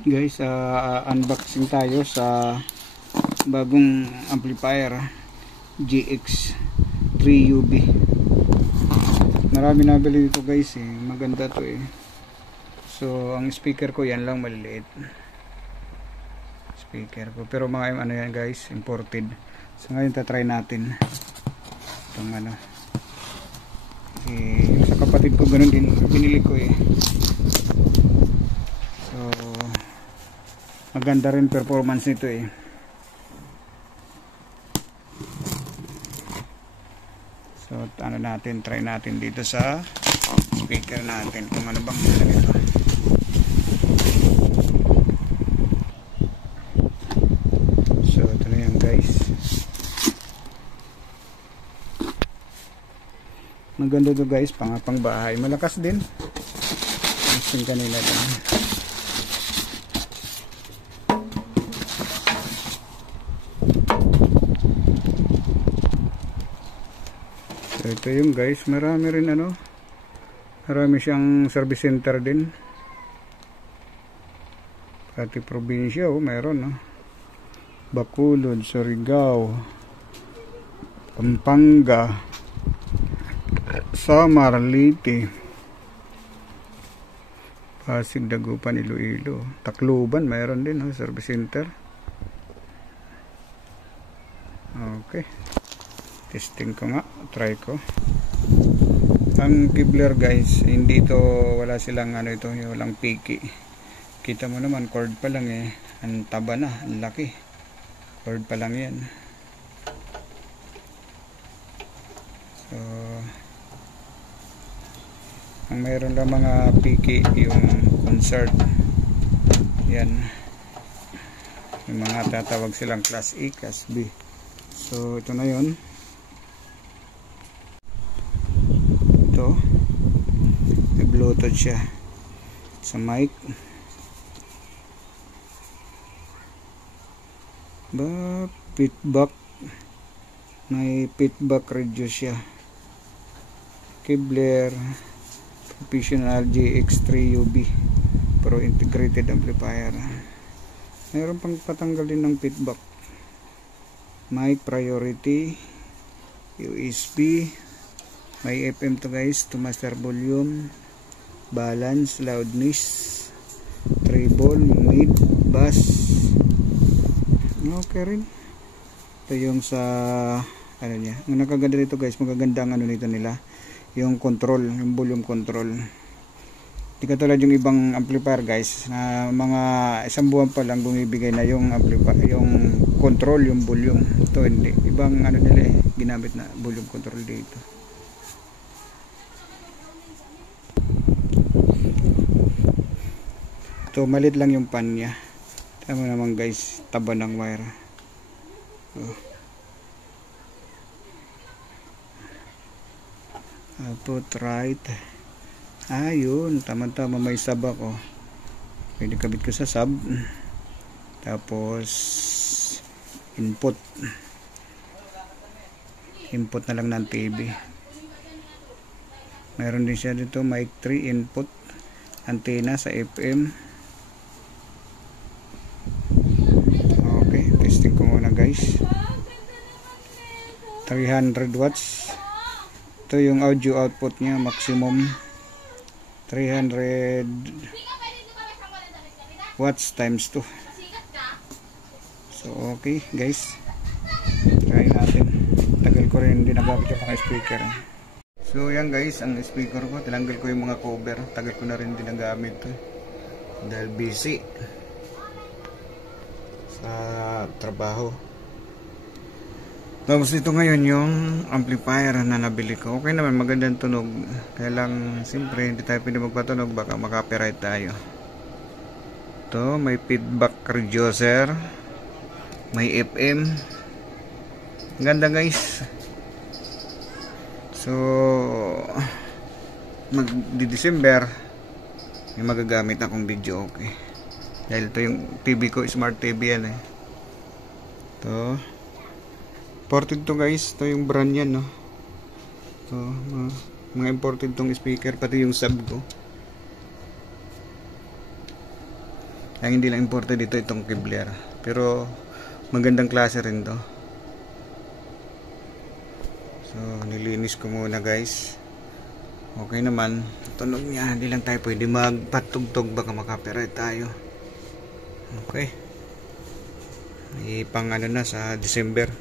Guys, unboxing tayo sa bagong amplifier GX3UB. Marami nabili dito guys eh. Maganda to eh. So ang speaker ko yan lang, maliliit speaker ko, pero mga ano yan guys, imported. So ngayon tatry natin itong ano sa kapatid ko, ganun din binili ko eh. So maganda rin performance nito eh. So ano natin, try natin dito sa speaker natin kung ano bang ito. So ito na yan guys. Maganda to guys, pang bahay, malakas din. Yung kanila din. So ito yung guys, marami rin ano, marami siyang service center din. Pati probinsya meron no. Bacolod, Surigao, Pampanga, Samar, Leyte, Pasig, Dagupan, Iloilo, Tacloban mayroon din service center. Okay, testing ko nga, try ko. Ang Kibler guys, hindi ito, wala silang ano ito, walang piki. Kita mo naman, cord pa lang eh, ang taba na, ang laki, cord pa lang yan. So ang mayroon lang mga piki yung concert yan, yung mga tatawag silang class A, class B. So ito na yun. Ito may bluetooth siya sa mic. Feedback, may feedback radio siya. Kibler Professional GX3UB Pro Integrated Amplifier. Mayroon pang patanggal din ng feedback. Mic priority, USB, may FM to guys, to master volume, balance, loudness, treble, mid, bass. Okay rin. Ito yung sa ano niya. Ang nakaganda nito guys, magaganda ang ano nito nila, yung control, yung volume control. Hindi katulad yung ibang amplifier guys na mga isang buwan pa lang bumibigay na yung amplifier, yung control, yung volume. Ito hindi, ibang ano nila eh, ginamit na volume control dito. Ito malit lang yung pan niya. Tama naman guys, taba ng wire. Put right. Ayun, tama-tama, may sub ako. Pwede kabit ko sa sub. Tapos input na lang ng TV. Mayroon din siya dito mic 3 input, antenna sa FM. Okay, testing ko muna guys. 300 watts. Ito yung audio output niya, maximum 300 watts times 2. So okay guys, try natin. Tagal ko rin din nagamit yung mga speaker eh. So yan guys, ang speaker ko, tinanggal ko yung mga cover. Tagal ko na rin din nagamit dahil busy sa trabaho. Tapos ito ngayon yung amplifier na nabili ko. Okay naman, magandang tunog. Kaya lang, siyempre, hindi tayo pwede magpatunog. Baka maka-copyright tayo. Ito, may feedback reducer. May FM. Ganda guys. So, magdi-December, may magagamit akong video okay. Dahil ito yung TV ko, smart TV yan eh. Ito. Imported to guys, ito yung brand yan no. Ito, mga imported tong speaker, pati yung sub ko. Kaya hindi lang imported dito itong Kevlar. Pero magandang klase rin to. So nilinis ko muna guys. Okay naman. Tunog niya. Hindi lang tayo pwede magpatugtog, baka makapiright tayo. Okay. Pang ano na sa December.